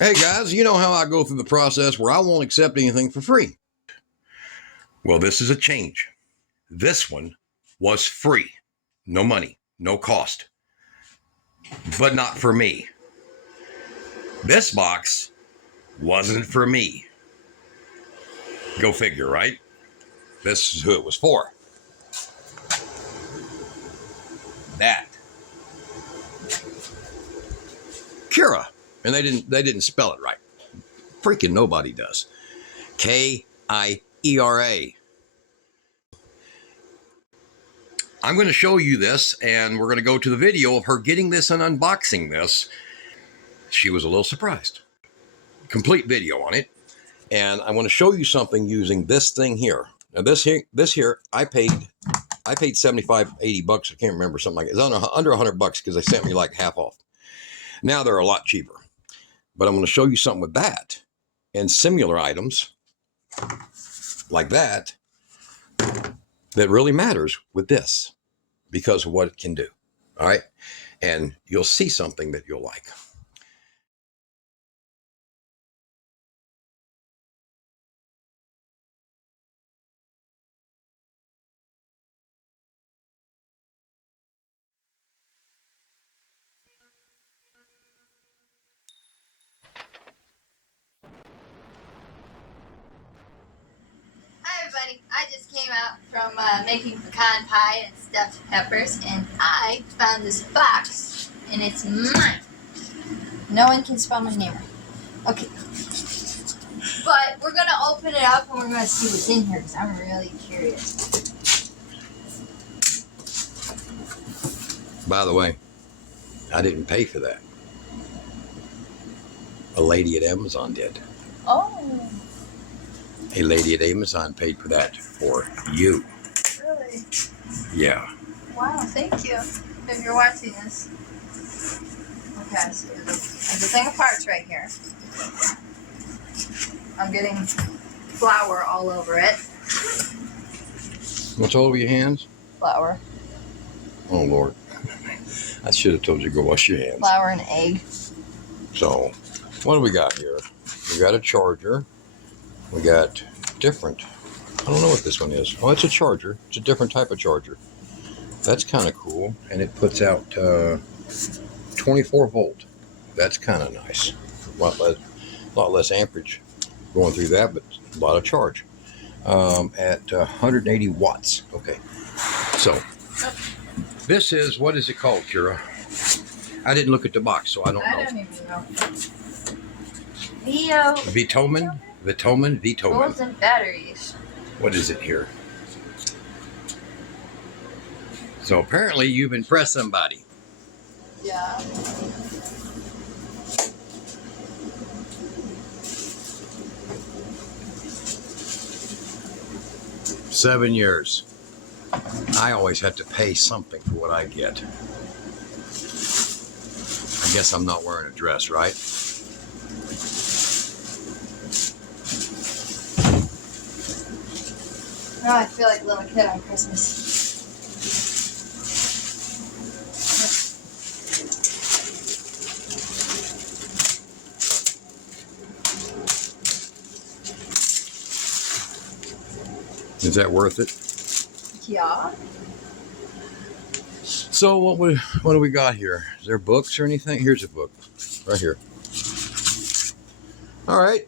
Hey guys, you know how I go through the process where I won't accept anything for free. Well, this is a change. This one was free. No money, no cost. But not for me. This box wasn't for me. Go figure, right? This is who it was for. That. Kiera. And they didn't spell it right. Freaking nobody does. Kiera. I'm going to show you this, and we're going to go to the video of her getting this and unboxing this. She was a little surprised. Complete video on it. And I want to show you something using this thing here. Now this here, I paid 75, 80 bucks. I can't remember, something like it. It's under 100 bucks because they sent me like half off. Now they're a lot cheaper. But I'm going to show you something with that and similar items like that really matters with this because of what it can do. All right. And you'll see something that you'll like. Everybody, I just came out from making pecan pie and stuffed peppers, and I found this box, and it's mine. No one can spell my name right. Okay. But we're going to open it up, and we're going to see what's in here, because I'm really curious. By the way, I didn't pay for that. A lady at Amazon did. Oh. A lady at Amazon paid for that for you. Really? Yeah. Wow, thank you. If you're watching this. Okay, so there's a thing of parts right here. I'm getting flour all over it. What's all over your hands? Flour. Oh, Lord. I should have told you to go wash your hands. Flour and egg. So, what do we got here? We got a charger. We got different. I don't know what this one is. Oh, it's a charger. It's a different type of charger. That's kind of cool. And it puts out 24 volt. That's kind of nice. A lot less amperage going through that, but a lot of charge. At 180 watts. Okay. So, this is, what is it called, Kiera? I didn't look at the box, so I don't know. I don't even know. Vtoman? Vtoman? Tools and batteries. What is it here? So apparently you've impressed somebody. Yeah. "7 years. I always have to pay something for what I get. I guess I'm not wearing a dress, right? Oh, I feel like a little kid on Christmas. Is that worth it? Yeah. So what do we got here? Is there books or anything? Here's a book right here. All right.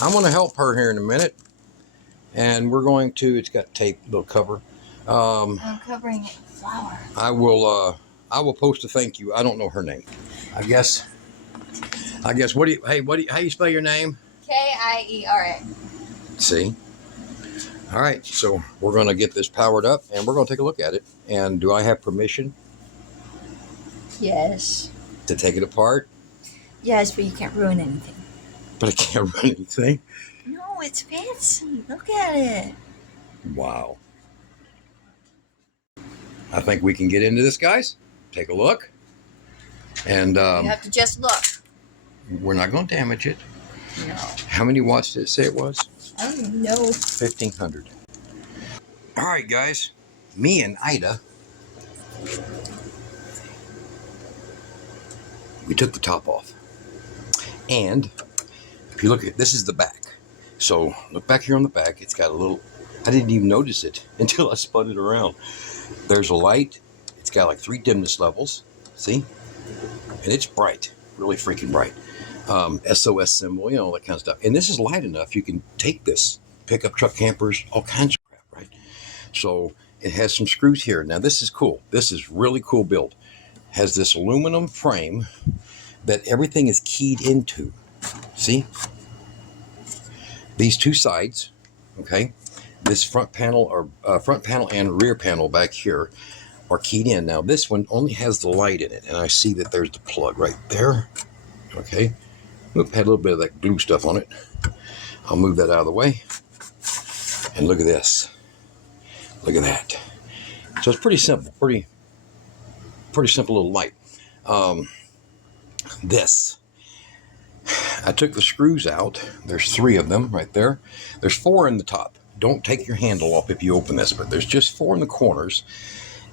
I'm going to help her here in a minute. And we're going to, it's got tape, little cover. I'm covering it with flour. I will post a thank you. I don't know her name. I guess, how you spell your name? Kiera. See? All right. So we're going to get this powered up and we're going to take a look at it. And do I have permission Yes. to take it apart? Yes, but you can't ruin anything. But I can't run anything. No, it's fancy. Look at it. Wow. I think we can get into this, guys. Take a look. And You have to just look. we're not going to damage it. No. How many watts did it say it was? I don't even know. 1,500. All right, guys. Me and Ida, we took the top off. And if you look at, this is the back. So look back here on the back. It's got a little, I didn't even notice it until I spun it around. There's a light. It's got like 3 dimness levels. See? And it's bright, really freaking bright. SOS symbol, you know, all that kind of stuff. And this is light enough. You can take this, pickup truck campers, all kinds of crap, right? So it has some screws here. Now this is cool. This is really cool build. Has this aluminum frame that everything is keyed into. See? These 2 sides, okay? This front panel and rear panel back here are keyed in. Now this one only has the light in it, and I see that there's the plug right there. Okay. Oop, had a little bit of that glue stuff on it. I'll move that out of the way. And look at this. Look at that. So it's pretty simple, pretty simple little light. This. I took the screws out. There's 3 of them right there. There's 4 in the top. Don't take your handle off if you open this, but there's just 4 in the corners.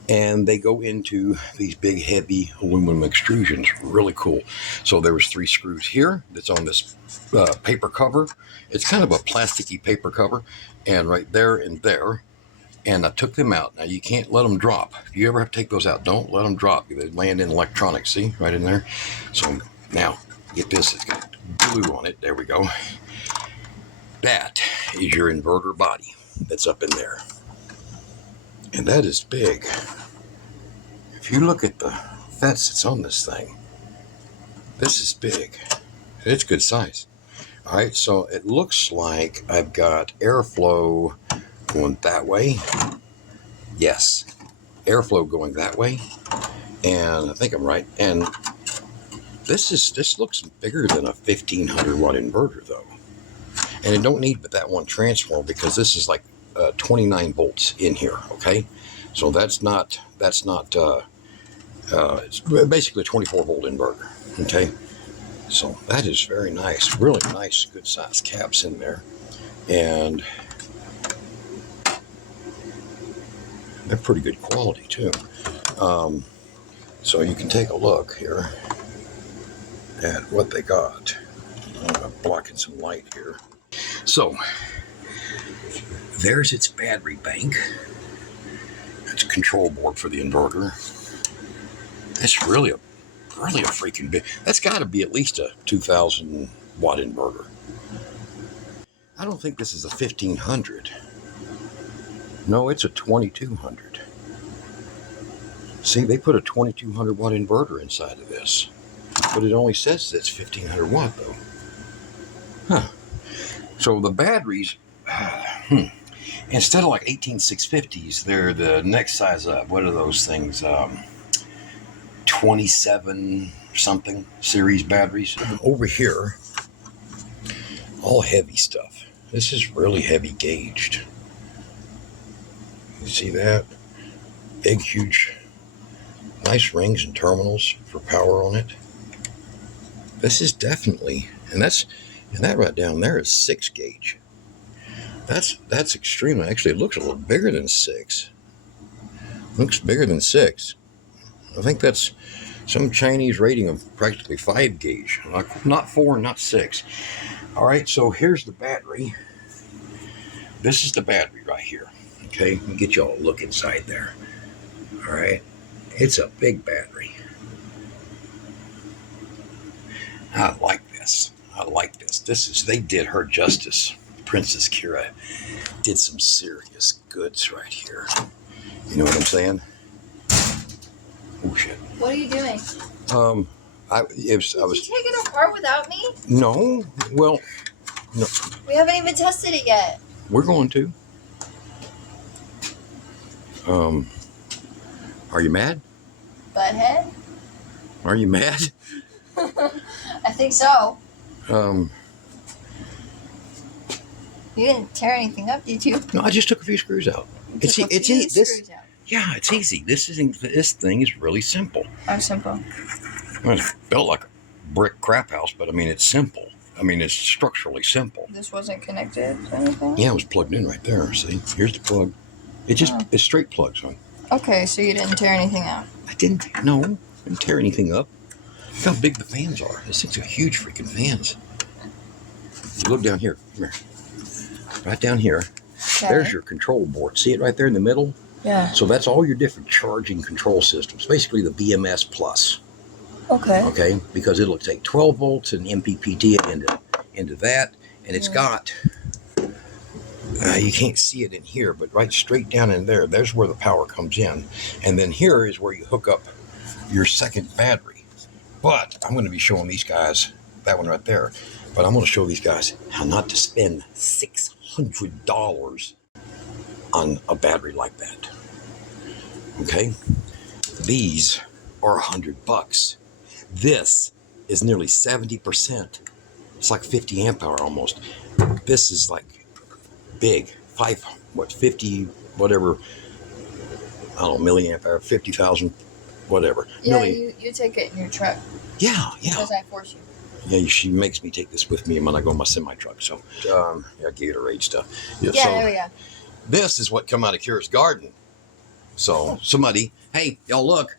And they go into these big, heavy aluminum extrusions. Really cool. So there was 3 screws here that's on this paper cover. It's kind of a plasticky paper cover. And right there and there. And I took them out. Now, you can't let them drop. If you ever have to take those out, don't let them drop. They land in electronics. See? Right in there. So now, get this. It's got glue on it. There we go. That is your inverter body that's up in there. And that is big. If you look at the fence that's on this thing, this is big. It's good size. All right, so it looks like I've got airflow going that way. Yes, airflow going that way. And I think I'm right. And this looks bigger than a 1500 watt inverter though. And it don't need but that one transformer because this is like 29 volts in here, okay? So that's not it's basically a 24 volt inverter, okay? So that is very nice, really nice, good size caps in there. And they're pretty good quality too. So you can take a look here at what they got. I'm blocking some light here. So there's its battery bank. It's a control board for the inverter. It's really a freaking big. That's got to be at least a 2,000 watt inverter. I don't think this is a 1500. No, it's a 2200. See, they put a 2200 watt inverter inside of this, but it only says it's 1500 watt though. Huh. So the batteries, instead of like 18650s, they're the next size up. What are those things? 27 something series batteries. Over here, all heavy stuff. This is really heavy gauged. You see that? Big, huge, nice rings and terminals for power on it. This is definitely, and that right down there is 6 gauge. That's extremely, actually it looks a little bigger than 6. Looks bigger than 6. I think that's some Chinese rating of practically 5 gauge. Not 4, not 6. All right, so here's the battery. This is the battery right here. Okay, let me get y'all a look inside there. All right, it's a big battery. I like this. I like this. They did her justice. Princess Kiera did some serious goods right here. You know what I'm saying? Oh shit. What are you doing? Did you take it apart without me? No. Well, no. We haven't even tested it yet. We're going to. Are you mad? Butthead? Are you mad? I think so. You didn't tear anything up, did you? No, I just took a few screws out. It's easy. Yeah, it's easy. This thing is really simple. How simple? Well, it's built like a brick crap house, but I mean it's simple. I mean it's structurally simple. This wasn't connected to anything? Yeah, it was plugged in right there. See, here's the plug. It's straight plugs, son. Okay, so you didn't tear anything out. I didn't tear anything up. Look how big the fans are. This thing's got huge freaking fans. You look down here. Come here. Right down here. Okay. There's your control board. See it right there in the middle? Yeah. So that's all your different charging control systems. Basically the BMS Plus. Okay. Okay? Because it'll take 12 volts and MPPT into that. And it's got, you can't see it in here, but right straight down in there, there's where the power comes in. And then here is where you hook up your second battery. But I'm going to be showing these guys, that one right there, but I'm going to show these guys how not to spend $600 on a battery like that. Okay? These are $100. This is nearly 70%. It's like 50 amp hour almost. This is like big, 50, whatever, I don't know, milliamp hour, 50,000, whatever. Yeah, you take it in your truck. Yeah. Because I force you. Yeah, she makes me take this with me when I go in my semi-truck. So, Gatorade stuff. Yeah, so there we go. This is what come out of Kiera's garden. So somebody, hey, y'all look.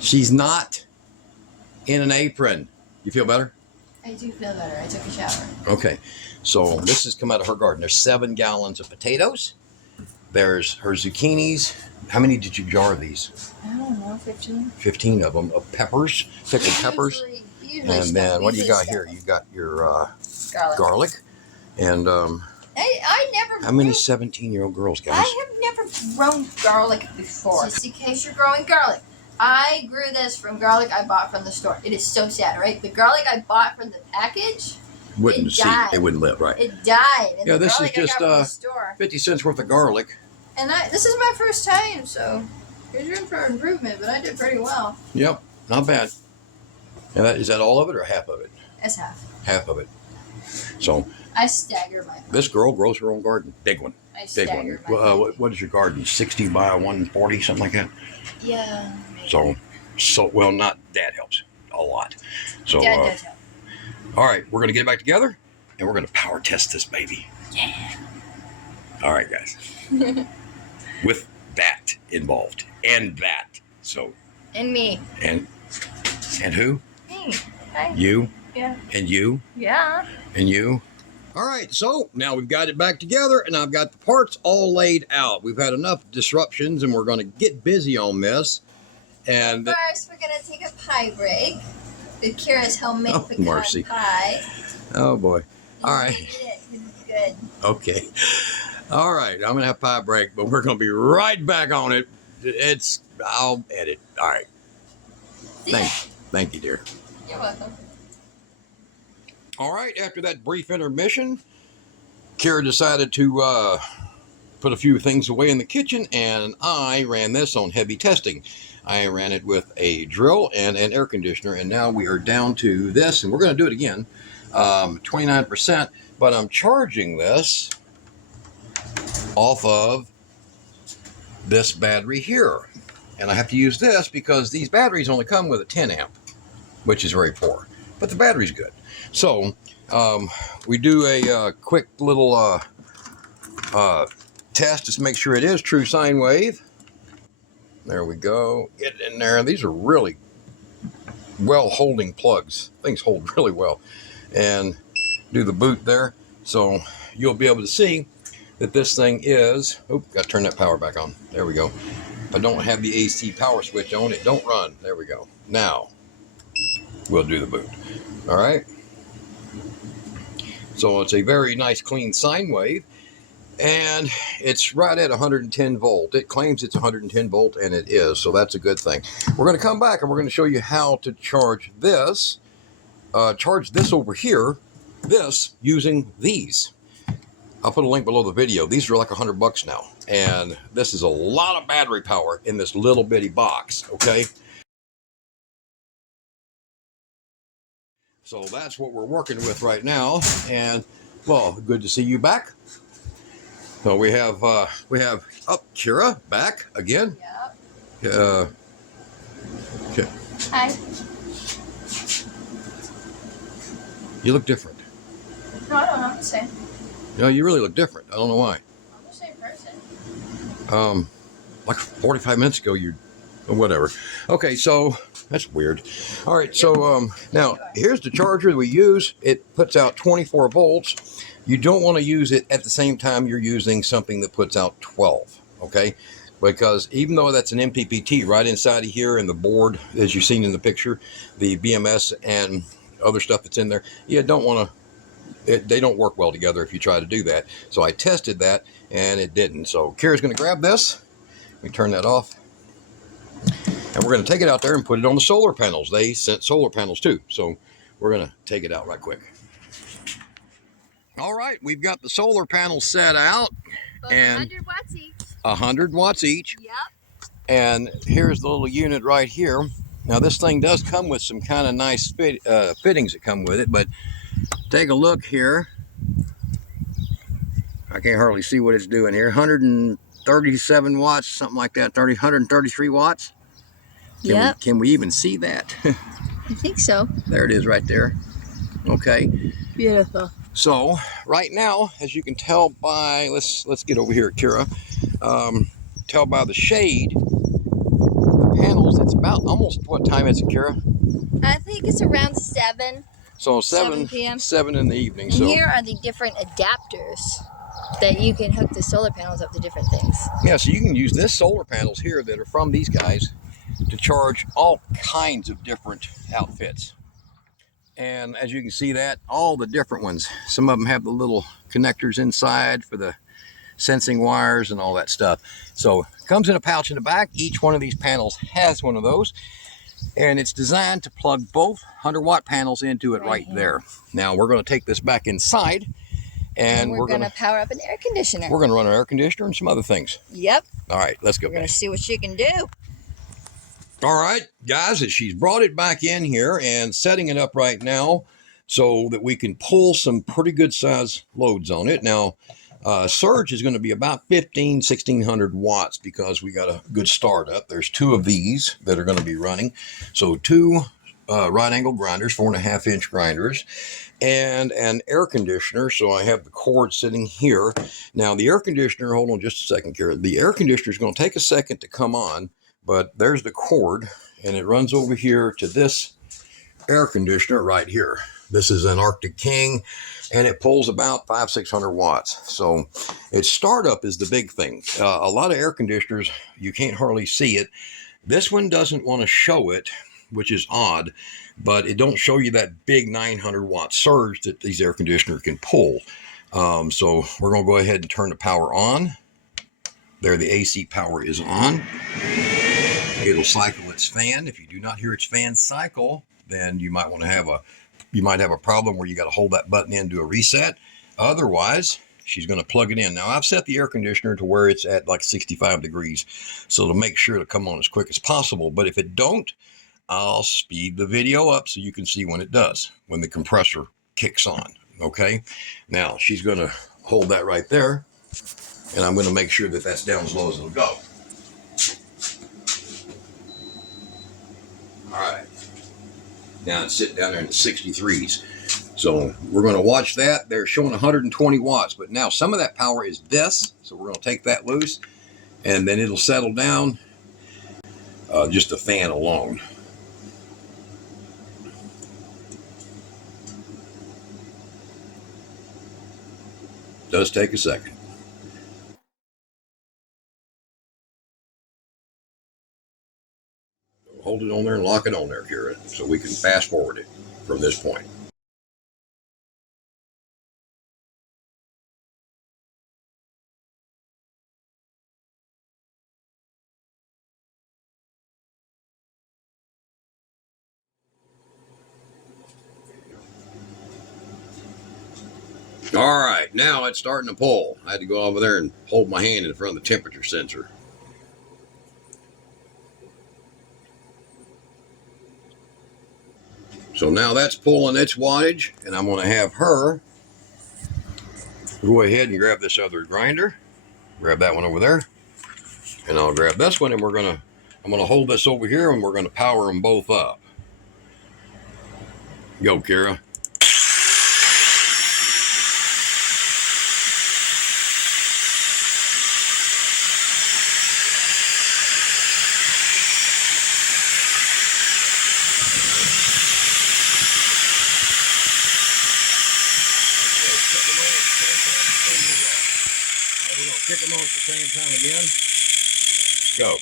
She's not in an apron. You feel better? I do feel better. I took a shower. Okay, so this has come out of her garden. There's 7 gallons of potatoes. There's her zucchinis. How many did you jar these? I don't know, 15. 15 of them of peppers, pickled peppers. Usually And then what do you got here? You got your garlic. And I never. how many 17-year-old girls, guys? I have never grown garlic before. Just in case you're growing garlic. I grew this from garlic I bought from the store. It is so sad, right? The garlic I bought from the package, it wouldn't live, right? It died. And Yeah, the this is garlic I just got from the store. 50 cents worth of garlic. And this is my first time, so there's room for improvement, but I did pretty well. Yep, not bad. And is that all of it or half of it? That's half. Half of it. So I stagger my. This girl grows her own garden. Big one. I Big one. What is your garden? 60 by 140, something like that? Yeah. So well, not that helps a lot. So Dad does help. all right, we're gonna get back together and we're gonna power test this baby. Yeah. All right, guys. With that involved and that. So. And me. And who? Me. Hi. You. Yeah. And you. Yeah. And you. All right, so now we've got it back together and I've got the parts all laid out. We've had enough disruptions and we're going to get busy on this. And first, we're going to take a pie break with Kiera's homemade pecan pie. Oh, boy. All right. Eat it. It's good. Okay. All right, I'm going to have pie break, but we're going to be right back on it. I'll edit. All right. Thank you, dear. You're welcome. All right, after that brief intermission, Kiera decided to put a few things away in the kitchen, and I ran this on heavy testing. I ran it with a drill and an air conditioner, and now we are down to this, and we're going to do it again, 29%, but I'm charging this off of this battery here. And I have to use this because these batteries only come with a 10 amp, which is very poor, but the battery's good. So we do a quick little test to make sure it is true sine wave. There we go. Get it in there. These are really well holding plugs. Things hold really well. And do the boot there. So you'll be able to see that this thing is, got to turn that power back on. There we go. If I don't have the AC power switch on, it don't run. There we go. Now we'll do the boot. All right. So it's a very nice clean sine wave, and it's right at 110 volt. It claims it's 110 volt, and it is, so that's a good thing. We're going to come back and we're going to show you how to charge this over here, using these. I'll put a link below the video. These are like $100 now, and this is a lot of battery power in this little bitty box, okay? So that's what we're working with right now, and well, good to see you back. So we have Kiera back again. Yep. Okay. Hi. You look different. No, I don't know. I'm the same. No, you really look different. I don't know why. I'm the same person. Like 45 minutes ago, whatever. Okay, so That's weird. All right, so now here's the charger we use. It puts out 24 volts. You don't want to use it at the same time you're using something that puts out 12, okay? Because even though that's an MPPT right inside of here and the board, as you've seen in the picture, the BMS and other stuff that's in there, you don't want to, they don't work well together if you try to do that. So I tested that and it didn't. So Kiera's going to grab this. Let me turn that off. And we're going to take it out there and put it on the solar panels. They sent solar panels too. So we're going to take it out right quick. All right, we've got the solar panels set out. And 100 watts each. 100 watts each. Yep. And here's the little unit right here. Now this thing does come with some kind of nice fittings that come with it, but take a look here. I can't hardly see what it's doing here. 137 watts, something like that. 133 watts. Can we even see that? I think so. There it is right there. Okay. Beautiful. So right now, as you can tell by, let's get over here, Kiera. Tell by the shade, the panels, it's about almost, what time is it, Kiera? I think it's around 7. So 7 p.m. 7 in the evening. And so here are the different adapters that you can hook the solar panels up to different things. Yeah, so you can use this solar panels here that are from these guys to charge all kinds of different outfits. And as you can see that, all the different ones, some of them have the little connectors inside for the sensing wires and all that stuff. So it comes in a pouch in the back. Each one of these panels has one of those. And it's designed to plug both 100-watt panels into it right there. Now we're going to take this back inside. And we're going to power up an air conditioner. We're going to run an air conditioner and some other things. Yep. All right, let's go. We're going to see what she can do. All right, guys, she's brought it back in here and setting it up right now so that we can pull some pretty good size loads on it. Now, surge is going to be about 1600 watts because we got a good startup. There's 2 of these that are going to be running. So 2 right angle grinders, 4.5-inch grinders, and an air conditioner. So I have the cord sitting here. Now the air conditioner, hold on just a second, Kiera. The air conditioner is going to take a second to come on, but there's the cord and it runs over here to this air conditioner right here. This is an Arctic King and it pulls about 500-600 watts. So its startup is the big thing. A lot of air conditioners, you can't hardly see it. This one doesn't want to show it, which is odd, but it don't show you that big 900 watt surge that these air conditioners can pull. So we're going to go ahead and turn the power on. There, the AC power is on. It'll cycle its fan. If you do not hear its fan cycle, then you might have a problem where you got to hold that button in to a reset. Otherwise, she's going to plug it in. Now, I've set the air conditioner to where it's at like 65 degrees, so to make sure to come on as quick as possible. But if it don't, I'll speed the video up so you can see when it does, when the compressor kicks on. Okay. Now she's going to hold that right there, and I'm going to make sure that that's down as low as it'll go. All right. Now it's sitting down there in the 63s. So we're going to watch that. They're showing 120 watts, but now some of that power is this. So we're going to take that loose and then it'll settle down, just the fan alone. Does take a second. Hold it on there and lock it on there, Kiera, so we can fast forward it from this point. All right, now it's starting to pull. I had to go over there and hold my hand in front of the temperature sensor. So now that's pulling its wattage, and I'm going to have her go ahead and grab this other grinder. Grab that one over there, and I'll grab this one, and I'm going to hold this over here, and we're going to power them both up. Go, Kiera. we're going to kick them on at the same time again. Go.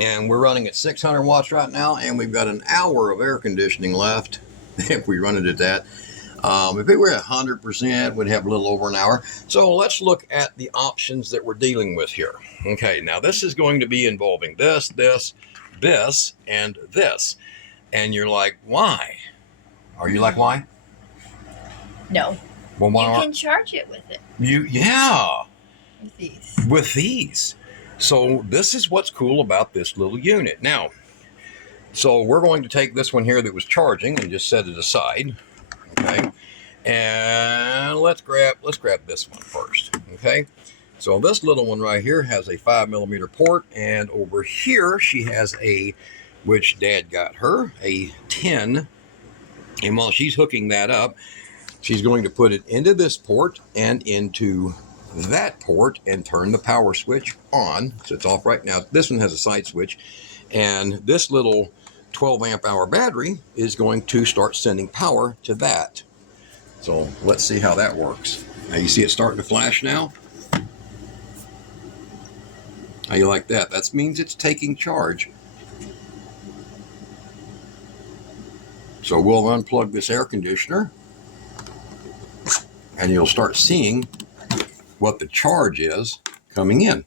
And we're running at 600 watts right now, and we've got an hour of air conditioning left if we run it at that. If it were at 100%, we'd have a little over an hour. So let's look at the options that we're dealing with here. Okay, now this is going to be involving this, and this. And you're like, why? Are you like, why? No. Well, why you can charge it with it. Yeah. With these. With these. So this is what's cool about this little unit. Now, so we're going to take this one here that was charging and just set it aside. Okay. And let's grab this one first. Okay. So this little one right here has a 5mm port, and over here she has a, which Dad got her, a 10. And while she's hooking that up, she's going to put it into this port and into that port and turn the power switch on. So it's off right now. This one has a side switch, and this little 12 amp hour battery is going to start sending power to that. So let's see how that works. Now you see it starting to flash now. How you like that? That means it's taking charge. So we'll unplug this air conditioner, and you'll start seeing what the charge is coming in.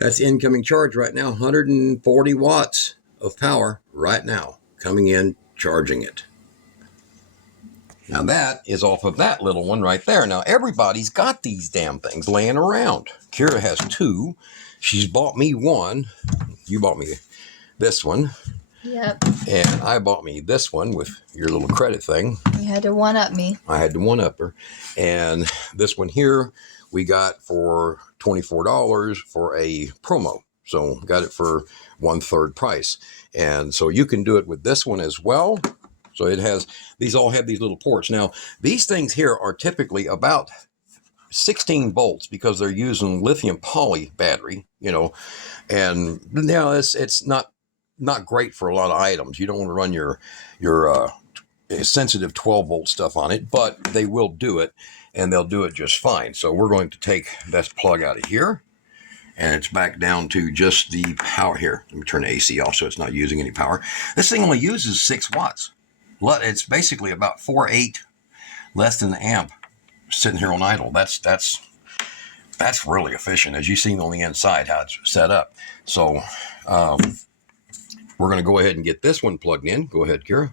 That's incoming charge right now, 140 watts of power right now coming in, charging it. Now that is off of that little one right there. Now everybody's got these damn things laying around. Kiera has two. She's bought me one. You bought me this one. Yep. And I bought me this one with your little credit thing. You had to one-up me. I had to one-up her. And this one here we got for $24 for a promo. So got it for 1/3 price. And so you can do it with this one as well. So it has, these all have these little ports. Now, these things here are typically about 16 volts because they're using lithium poly battery, you know, and now it's not great for a lot of items. You don't want to run your sensitive 12 volt stuff on it, but they will do it, and they'll do it just fine. So we're going to take this plug out of here, and it's back down to just the power here. Let me turn the AC off so it's not using any power. This thing only uses 6 watts. It's basically about 4.8, less than an amp, sitting here on idle. That's really efficient, as you've seen on the inside how it's set up. So we're going to go ahead and get this one plugged in. Go ahead, Kiera.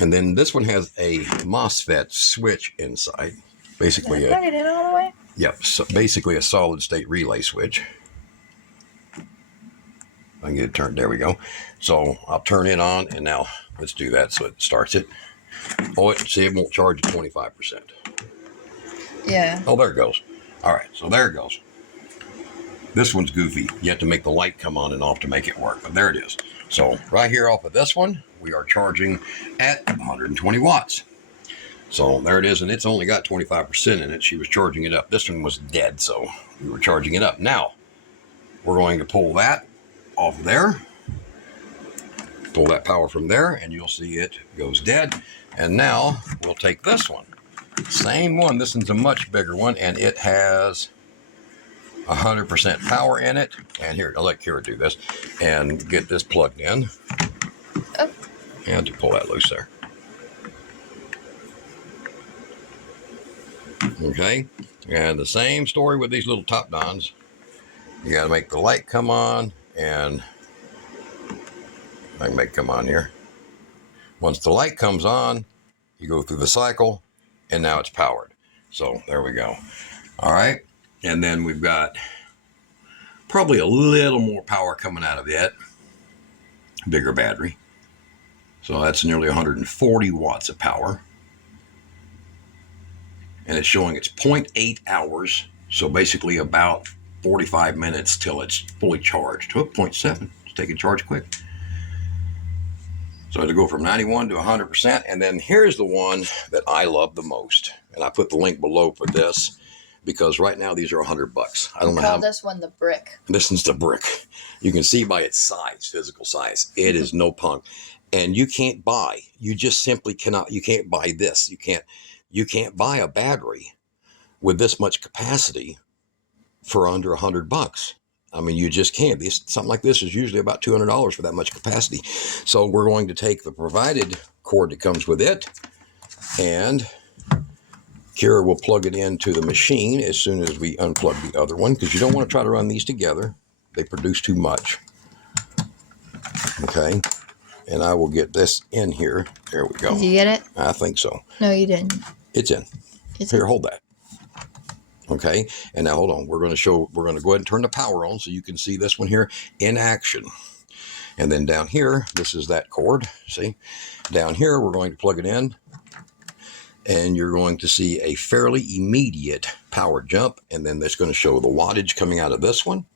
And then this one has a MOSFET switch inside. Basically, plug it in all the way? Yep, so basically a solid state relay switch. I can get it turned. There we go. So I'll turn it on, and now let's do that so it starts it. Oh, see, it won't charge at 25%. Yeah. Oh, there it goes. All right, so there it goes. This one's goofy. You have to make the light come on and off to make it work, but there it is. So right here off of this one, we are charging at 120 watts. So there it is, and it's only got 25% in it. She was charging it up. This one was dead, so we were charging it up. Now, we're going to pull that off there, pull that power from there, and you'll see it goes dead. And now we'll take this one, same one. This one's a much bigger one, and it has 100% power in it. And here, I'll let Kiera do this and get this plugged in. Oh. And to pull that loose there. Okay, and the same story with these little top dons. You got to make the light come on, and I can make it come on here. Once the light comes on, you go through the cycle, and now it's powered. So there we go. All right, and then we've got probably a little more power coming out of it. Bigger battery. So that's nearly 140 watts of power. And it's showing it's 0.8 hours. So basically about 45 minutes till it's fully charged. To 0.7, it's taking charge quick. So to go from 91 to 100%. And then here's the one that I love the most. And I put the link below for this. because right now these are $100. I don't know call how. this one the brick. This is the brick. You can see by its size, physical size, it is no punk. And you can't buy. You just simply cannot. You can't buy this. You can't buy a battery with this much capacity for under $100. I mean, you just can't. Something like this is usually about $200 for that much capacity. So we're going to take the provided cord that comes with it, and Kiera will plug it into the machine as soon as we unplug the other one, because you don't want to try to run these together. They produce too much. Okay. And I will get this in here. There we go. Did you get it? I think so. No, you didn't. It's in. Here, hold that. Okay. And now hold on. We're going to go ahead and turn the power on so you can see this one here in action. And then down here, this is that cord. See? Down here, we're going to plug it in. And you're going to see a fairly immediate power jump. And then that's going to show the wattage coming out of this one.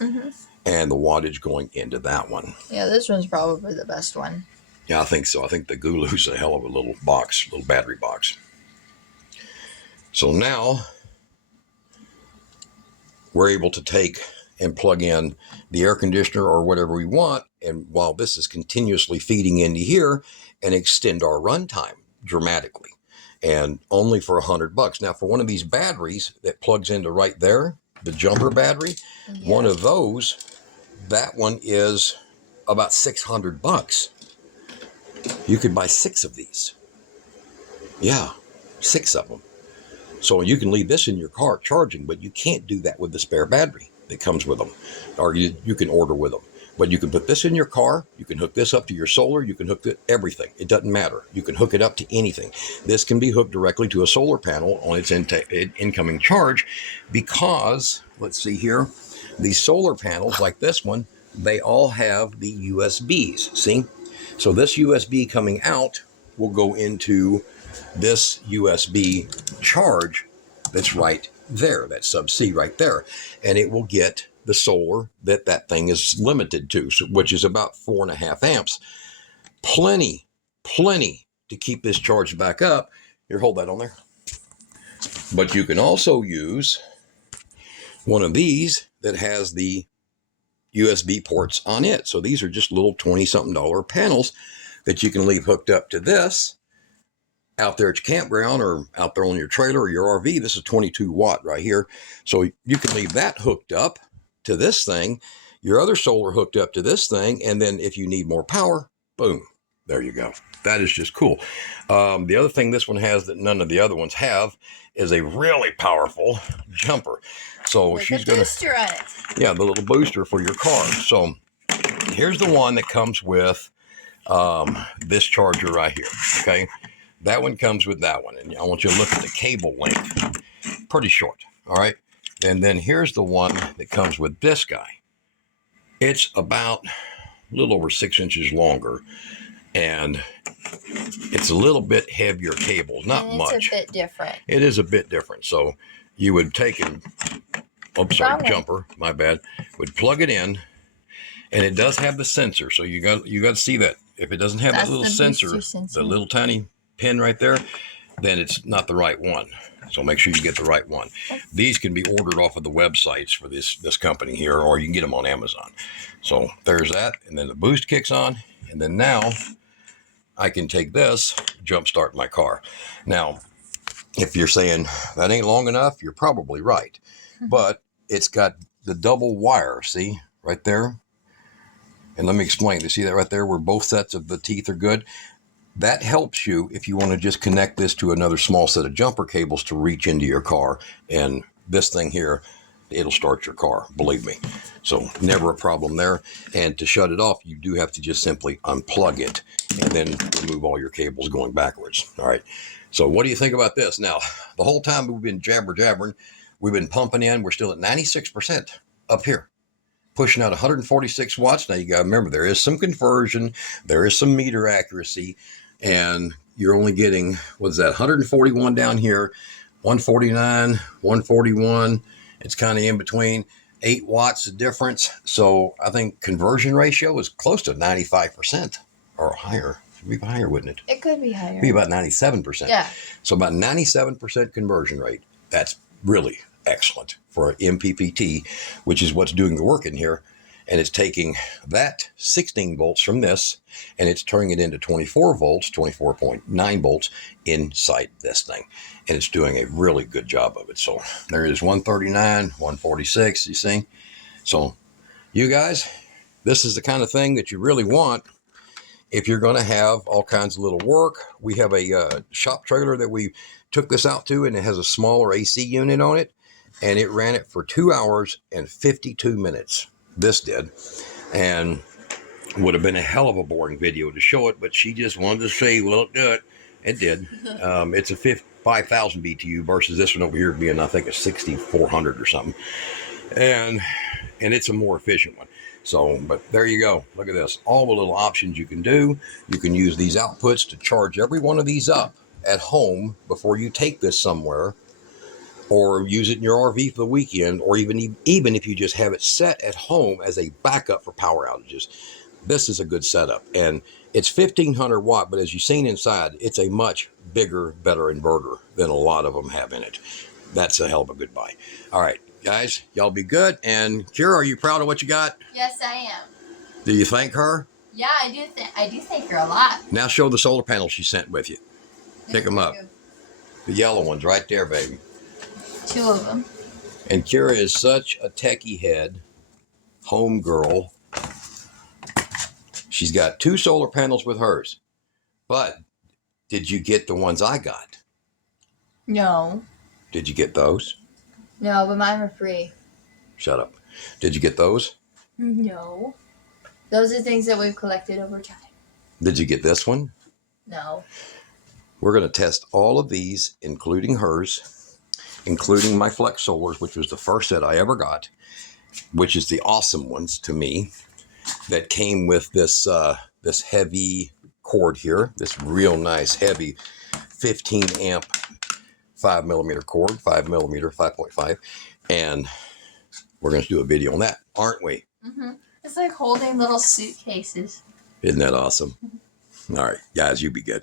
Mm-hmm. And the wattage going into that one. Yeah, this one's probably the best one. Yeah, I think so. I think the Gulu's a hell of a little box, little battery box. So now we're able to take and plug in the air conditioner or whatever we want. And while this is continuously feeding into here, and extend our runtime dramatically, and only for $100. Now, for one of these batteries that plugs into right there, the jumper battery, one of those, that one is about $600. You could buy 6 of these. Yeah, 6 of them. So you can leave this in your car charging, but you can't do that with the spare battery that comes with them, or you can order with them. But you can put this in your car. You can hook this up to your solar. You can hook it everything. It doesn't matter. You can hook it up to anything. This can be hooked directly to a solar panel on its incoming charge, because, let's see here, these solar panels like this one, they all have the USBs. See? So this USB coming out will go into this USB charge that's right there, that sub C right there. And it will get the solar that thing is limited to, which is about 4.5 amps. Plenty to keep this charged back up. Here, hold that on there. But you can also use one of these that has the USB ports on it. So these are just little $20-something panels that you can leave hooked up to this out there at your campground or out there on your trailer or your RV. This is 22 watt right here. So you can leave that hooked up to this thing, your other solar hooked up to this thing, and then if you need more power, boom, there you go. That is just cool. The other thing this one has that none of the other ones have is a really powerful jumper. So with she's the going booster on it. Yeah, the little booster for your car. So here's the one that comes with this charger right here. Okay, that one comes with that one, and I want you to look at the cable length. Pretty short. All right. And then here's the one that comes with this guy. It's about a little over 6 inches longer, and it's a little bit heavier cables, not much. It's a bit different. It is a bit different. So you would take and, jumper, my bad, would plug it in, and it does have the sensor. So you got to see that. If it doesn't have that little sensor, the little tiny pin right there, then it's not the right one. So make sure you get the right one. These can be ordered off of the websites for this company here, or you can get them on Amazon. So there's that. And then the boost kicks on. And then now I can take this, jump start my car. Now, if you're saying that ain't long enough, you're probably right. But it's got the double wire, see, right there? And let me explain. You see that right there where both sets of the teeth are good? That helps you if you want to just connect this to another small set of jumper cables to reach into your car. And this thing here, it'll start your car, believe me. So never a problem there. And to shut it off, you do have to just simply unplug it and then remove all your cables going backwards. All right. So what do you think about this? Now, the whole time we've been jabbering, we've been pumping in. We're still at 96% up here, pushing out 146 watts. Now, you got to remember, there is some conversion. There is some meter accuracy. And you're only getting, what's that, 141 down here, 149, 141. It's kind of in between. 8 watts of difference. So I think conversion ratio is close to 95% or higher. It'd be higher, wouldn't it? It could be higher. It'd be about 97%. Yeah. So about 97% conversion rate. That's really excellent for MPPT, which is what's doing the work in here. And it's taking that 16 volts from this, and it's turning it into 24 volts, 24.9 volts inside this thing. And it's doing a really good job of it. So there is 139, 146, you see? So you guys, this is the kind of thing that you really want if you're going to have all kinds of little work. We have a shop trailer that we took this out to, and it has a smaller AC unit on it, and it ran it for 2 hours and 52 minutes. This did, and would have been a hell of a boring video to show it, but she just wanted to say, "Will it do it?" It did. It's a 5,000 BTU versus this one over here being, I think, a 6,400 or something, and it's a more efficient one. So, but there you go. Look at this. All the little options you can do. You can use these outputs to charge every one of these up at home before you take this somewhere, or use it in your RV for the weekend, or even if you just have it set at home as a backup for power outages. This is a good setup, and it's 1,500 watt, but as you've seen inside, it's a much bigger, better inverter than a lot of them have in it. That's a hell of a good buy. All right, guys, y'all be good. And Kiera, are you proud of what you got? Yes, I am. Do you thank her? Yeah, I do thank her a lot. Now show the solar panels she sent with you. Pick them up. The yellow ones right there, baby. 2 of them. And Kiera is such a techie head, home girl. She's got 2 solar panels with hers. But did you get the ones I got? No. Did you get those? No, but mine were free. Shut up. Did you get those? No. Those are things that we've collected over time. Did you get this one? No. We're going to test all of these, including hers, including my Flex Solars, which was the first set I ever got, which is the awesome ones to me, that came with this this heavy cord here, this real nice heavy 15 amp 5 millimeter cord, 5 millimeter, 5.5, and we're going to do a video on that, aren't we? Mm-hmm. It's like holding little suitcases. Isn't that awesome? All right, guys, you be good.